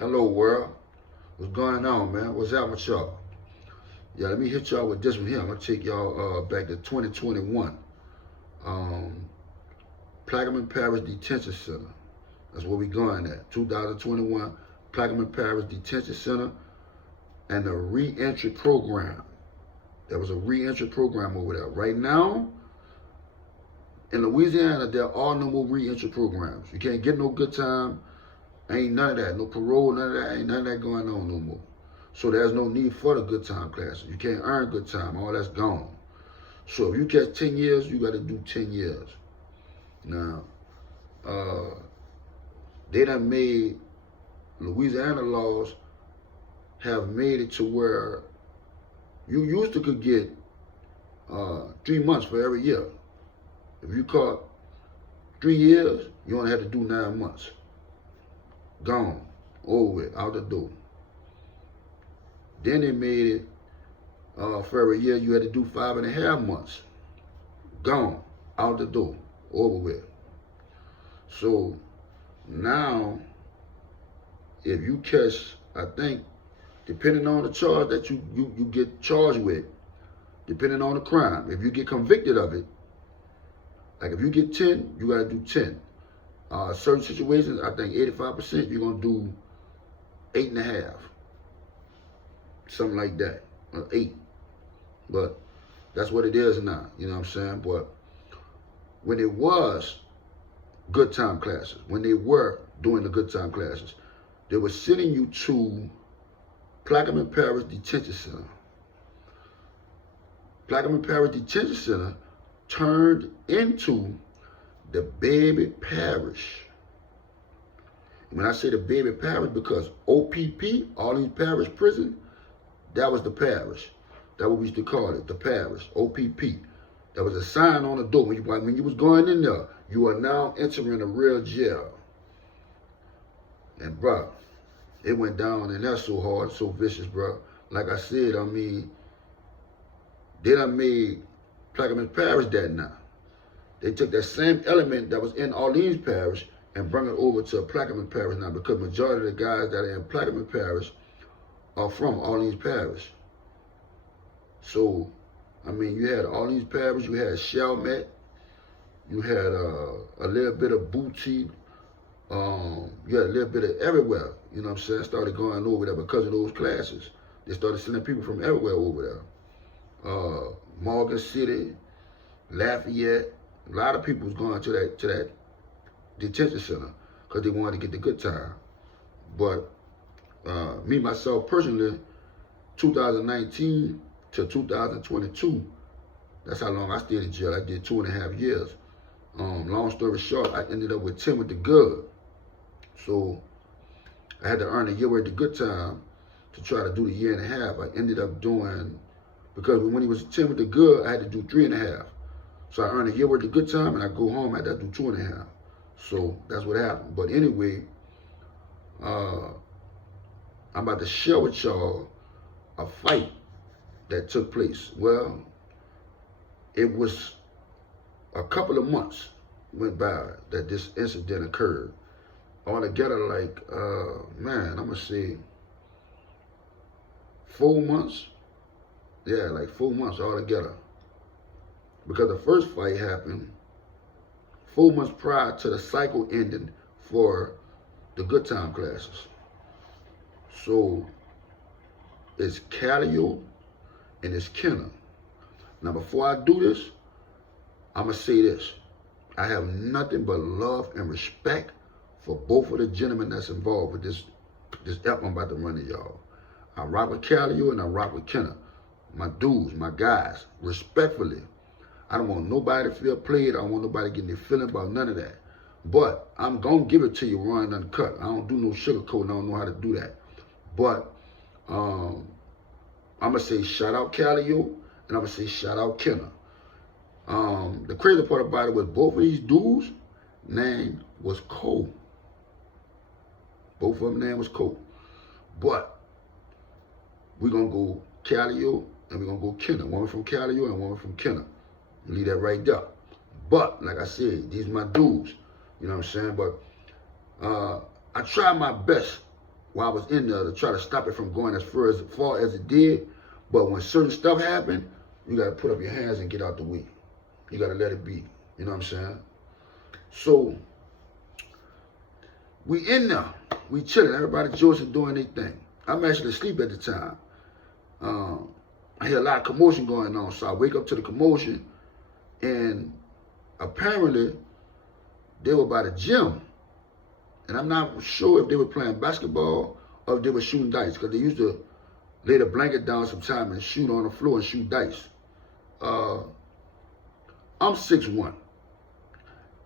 Hello world. What's going on, man? What's up with y'all? Yeah, let me hit y'all with this one here. I'm gonna take y'all back to 2021. Plaquemine Parish Detention Center. That's where we going at. 2021 Plaquemine Parish Detention Center and the re-entry program. There was a re-entry program over there. Right now, in Louisiana, there are no more re-entry programs. You can't get no good time. Ain't none of that. No parole, none of that. Ain't none of that going on no more. So there's no need for the good time classes. You can't earn good time. All that's gone. So if you catch 10 years, you got to do 10 years. Now, they done made, Louisiana laws have made it to where you used to could get 3 months for every year. If you caught 3 years, you only had to do 9 months. Gone, over with, out the door. Then they made it for every year you had to do 5.5 months. Gone, out the door, over with. So now, if you catch, I think, depending on the charge that you get charged with, depending on the crime, if you get convicted of it, like if you get 10, you gotta do 10. Certain situations, I think 85%, you're gonna do 8.5. Something like that, or 8. But that's what it is now, you know what I'm saying? But when it was good time classes, when they were doing the good time classes, they were sending you to Plaquemine Parish Detention Center. Plaquemine Parish Detention Center turned into the baby parish. When I say the baby parish, because OPP, Orleans Parish Prison, that was the parish. That's what we used to call it, the parish, OPP. There was a sign on the door when you was going in there, you are now entering a real jail. And bro, it went down, and that's so hard, so vicious, bro. Like I said, I mean, they done made Plaquemine Parish that now. They took that same element that was in Orleans Parish and brought it over to Plaquemine Parish now, because majority of the guys that are in Plaquemine Parish are from Orleans Parish. So, I mean, you had Orleans Parish, you had Chalmette, you had a little bit of Boutique, you had a little bit of everywhere, you know what I'm saying? Started going over there because of those classes. They started sending people from everywhere over there. Morgan City, Lafayette, a lot of people was going to that detention center because they wanted to get the good time. But me, myself, personally, 2019 to 2022, that's how long I stayed in jail. I did 2.5 years. Long story short, I ended up with 10 with the good. So I had to earn a year worth of good time to try to do the 1.5 years. I ended up doing, because when he was 10 with the good, I had to do 3.5. So I earned a year worth of good time, and I go home, I had to do 2.5. So that's what happened. But anyway, I'm about to share with y'all a fight that took place. Well, it was a couple of months went by that this incident occurred. Altogether, like, man, I'm gonna say 4 months. Yeah, like 4 months altogether. Because the first fight happened 4 months prior to the cycle ending for the good time classes. So it's Calio and it's Kenna. Now before I do this, I'm gonna say this. I have nothing but love and respect for both of the gentlemen that's involved with this app I'm about to run to y'all. I rock with Calio and I rock with Kenna. My dudes, my guys, respectfully. I don't want nobody to feel played. I don't want nobody getting their feeling about none of that. But I'm going to give it to you raw and uncut. I don't do no sugarcoating. I don't know how to do that. But I'm going to say shout out Calio and I'm going to say shout out Kenna. The crazy part about it was both of these dudes' name was Cole. Both of them name was Cole. But we're going to go Calio and we're going to go Kenna. One from Calio and one from Kenna. Leave that right there. But, like I said, these are my dudes. You know what I'm saying? But I try my best while I was in there to try to stop it from going as far as it did. But when certain stuff happened, you got to put up your hands and get out the way. You got to let it be. You know what I'm saying? So, we in there. We chilling. Everybody Joseph doing their thing. I'm actually asleep at the time. I hear a lot of commotion going on. So I wake up to the commotion. And apparently, they were by the gym. And I'm not sure if they were playing basketball or if they were shooting dice. Because they used to lay the blanket down sometime and shoot on the floor and shoot dice. I'm 6'1".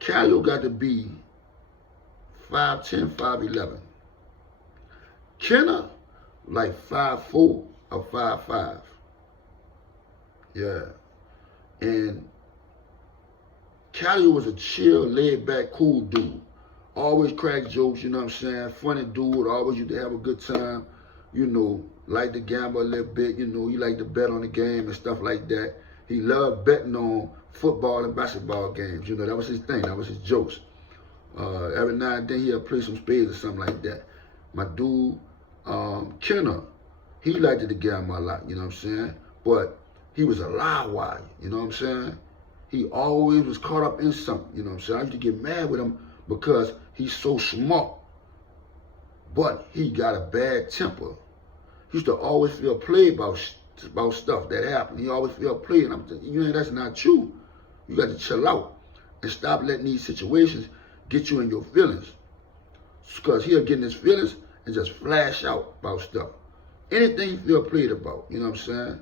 Calio got to be 5'10", 5'11". Kenna, like 5'4" or 5'5". Yeah. And Calio was a chill, laid-back, cool dude. Always crack jokes, you know what I'm saying? Funny dude, always used to have a good time. You know, like to gamble a little bit. You know, he liked to bet on the game and stuff like that. He loved betting on football and basketball games. You know, that was his thing. That was his jokes. Every now and then he'd play some spades or something like that. My dude, Kenna, he liked to gamble a lot, you know what I'm saying? But he was a live wire, you know what I'm saying? He always was caught up in something, you know what I'm saying? I used to get mad with him because he's so smart. But he got a bad temper. He used to always feel played about stuff that happened. He always felt played. And I'm thinking, you know, that's not true. You got to chill out and stop letting these situations get you in your feelings. Because he'll get in his feelings and just flash out about stuff. Anything he feel played about, you know what I'm saying?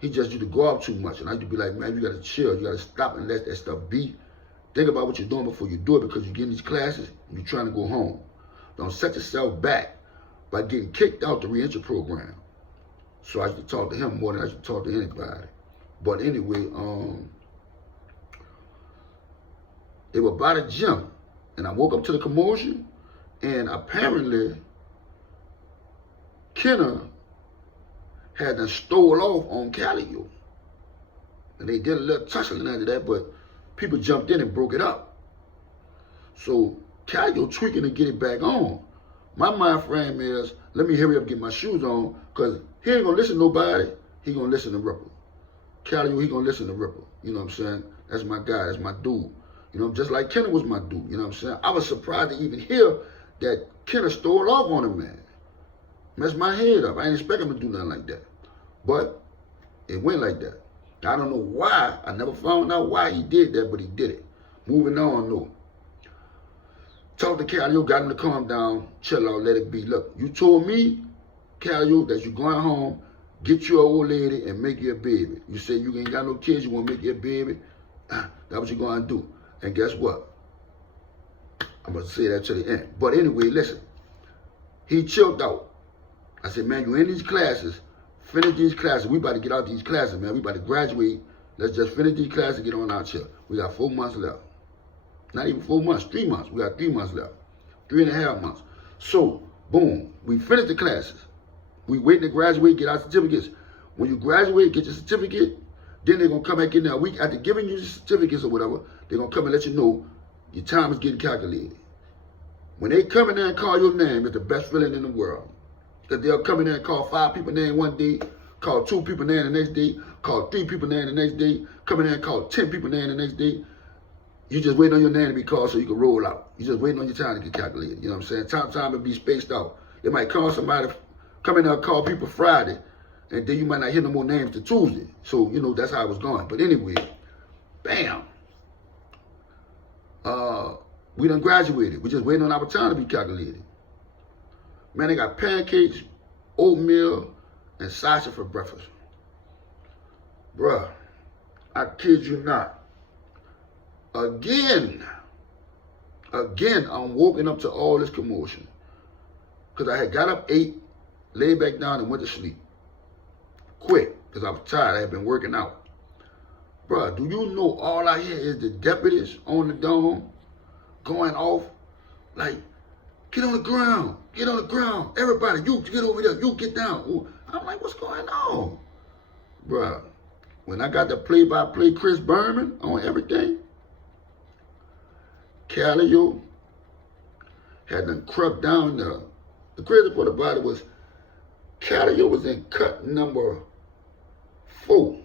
He just used to go out too much. And I used to be like, man, you got to chill. You got to stop and let that stuff be. Think about what you're doing before you do it, because you get in these classes and you're trying to go home. Don't set yourself back by getting kicked out the reentry program. So I used to talk to him more than I used to talk to anybody. But anyway, they were by the gym. And I woke up to the commotion. And apparently, Kenna had done stole off on Calio. And they did a little tussling after that, but people jumped in and broke it up. So Calio tweaking to get it back on. My mind frame is, let me hurry up and get my shoes on, because he ain't going to listen to nobody. He going to listen to Rippa. Calio, he going to listen to Rippa. You know what I'm saying? That's my guy. That's my dude. You know, just like Kenna was my dude. You know what I'm saying? I was surprised to even hear that Kenna stole off on a man. Messed my head up. I ain't expect him to do nothing like that. But it went like that. I don't know why. I never found out why he did that, but he did it. Moving on, though. Talked to Calio, got him to calm down, chill out, let it be. Look, you told me, Calio, that you're going home, get you an old lady and make you a baby. You say you ain't got no kids, you want to make you a baby. That's what you're going to do. And guess what? I'm going to say that to the end. But anyway, listen. He chilled out. I said, man, you in these classes. Finish these classes. We about to get out these classes, man. We about to graduate. Let's just finish these classes and get on out here. We got 4 months left. Not even 4 months, 3 months. We got 3 months left. 3.5 months. So, boom, we finished the classes. We waiting to graduate, get our certificates. When you graduate, get your certificate, then they're going to come back in there a week after giving you the certificates or whatever. They're going to come and let you know your time is getting calculated. When they come in there and call your name, it's the best feeling in the world. Because they'll come in there and call 5 people name one day, call 2 people name the next day, call 3 people name the next day, come in there and call 10 people name the next day. You just waiting on your name to be called so you can roll out. You just waiting on your time to get calculated. You know what I'm saying? Time will be spaced out. They might call somebody, come in there and call people Friday, and then you might not hear no more names till Tuesday. So, you know, that's how it was going. But anyway, bam. We done graduated. We just waiting on our time to be calculated. Man, they got pancakes, oatmeal, and sausage for breakfast. Bruh, I kid you not. Again, I'm woken up to all this commotion. Because I had got up, ate, laid back down, and went to sleep. Quick, because I was tired. I had been working out. Bruh, do you know all I hear is the deputies on the dome going off like, get on the ground, get on the ground. Everybody, you get over there, you get down. Ooh. I'm like, what's going on? Bruh, when I got the play-by-play Chris Berman on everything, Calio had done crept down the The crazy part about it was Calio was in cut number 4.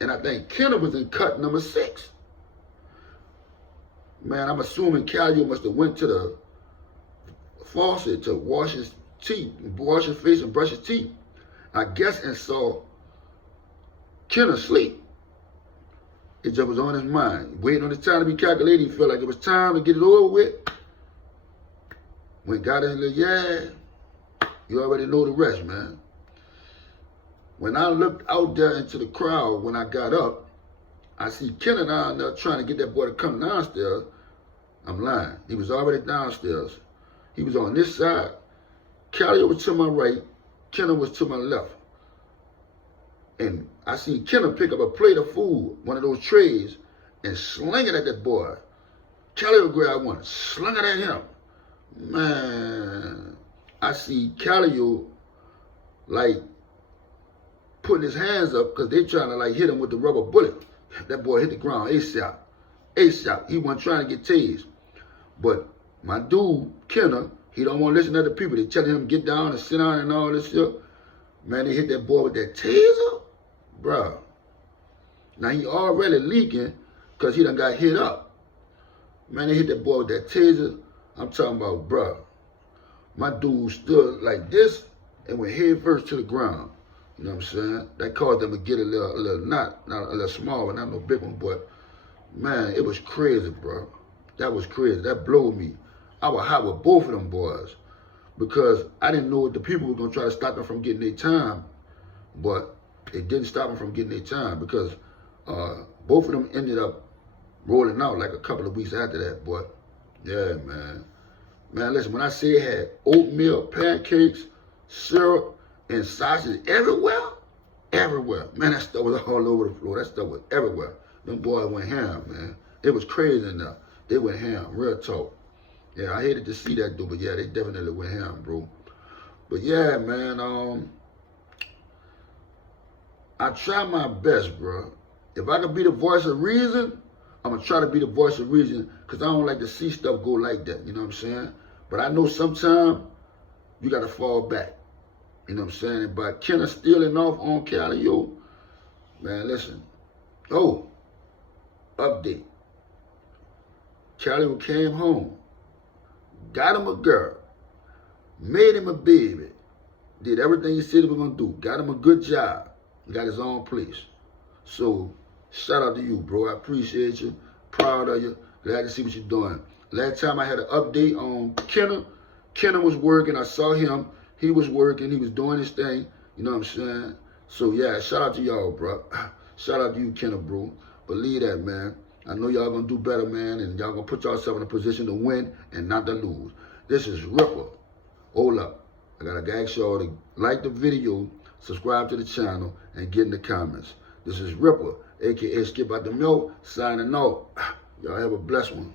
And I think Kenna was in cut number 6. Man, I'm assuming Calio must have went to the faucet to wash his teeth, wash his face and brush his teeth. I guess and saw Kenna sleep. It just was on his mind. Waiting on his time to be calculated. He felt like it was time to get it over with. When got in there, yeah, you already know the rest, man. When I looked out there into the crowd, when I got up, I see Kenna down there trying to get that boy to come downstairs. I'm lying. He was already downstairs. He was on this side. Calio was to my right. Kenna was to my left. And I seen Kenna pick up a plate of food, one of those trays, and sling it at that boy. Calio grabbed one, slung it at him. Man, I see Calio like putting his hands up because they trying to like hit him with the rubber bullet. That boy hit the ground ASAP. ASAP. He wasn't trying to get tased. But my dude, Kenna, he don't want to listen to other people. They telling him to get down and sit down and all this shit. Man, they hit that boy with that taser. Bruh. Now he already leaking because he done got hit up. Man, they hit that boy with that taser. I'm talking about, bruh. My dude stood like this and went head first to the ground. You know what I'm saying? That caused them to get a little not a little small, but not no big one, but man, it was crazy, bro. That was crazy. That blew me. I was hot with both of them boys because I didn't know the people were going to try to stop them from getting their time, but it didn't stop them from getting their time because both of them ended up rolling out like a couple of weeks after that, but yeah, man. Man, listen, when I say it had oatmeal, pancakes, syrup, and sausage everywhere, man, that stuff was all over the floor. That stuff was everywhere. Them boys went ham, man. It was crazy enough. They went ham, real talk. Yeah, I hated to see that dude, but yeah, they definitely went ham, bro. But yeah, man, I try my best, bro. If I could be the voice of reason, I'm going to try to be the voice of reason because I don't like to see stuff go like that, you know what I'm saying? But I know sometimes you got to fall back, you know what I'm saying? But Kenna stealing off on Calio, man, listen. Oh, update. Calio came home, got him a girl, made him a baby, did everything he said he was going to do, got him a good job, got his own place. So, shout out to you, bro. I appreciate you. Proud of you. Glad to see what you're doing. Last time I had an update on Kenna. Kenna was working. I saw him. He was working. He was doing his thing. You know what I'm saying? So, yeah, shout out to y'all, bro. Shout out to you, Kenna, bro. Believe that, man. I know y'all going to do better, man, and y'all going to put yourself in a position to win and not to lose. This is Rippa. Hold up. I got to ask y'all to like the video, subscribe to the channel, and get in the comments. This is Rippa, a.k.a. Skip Out the Milk, signing off. Y'all have a blessed one.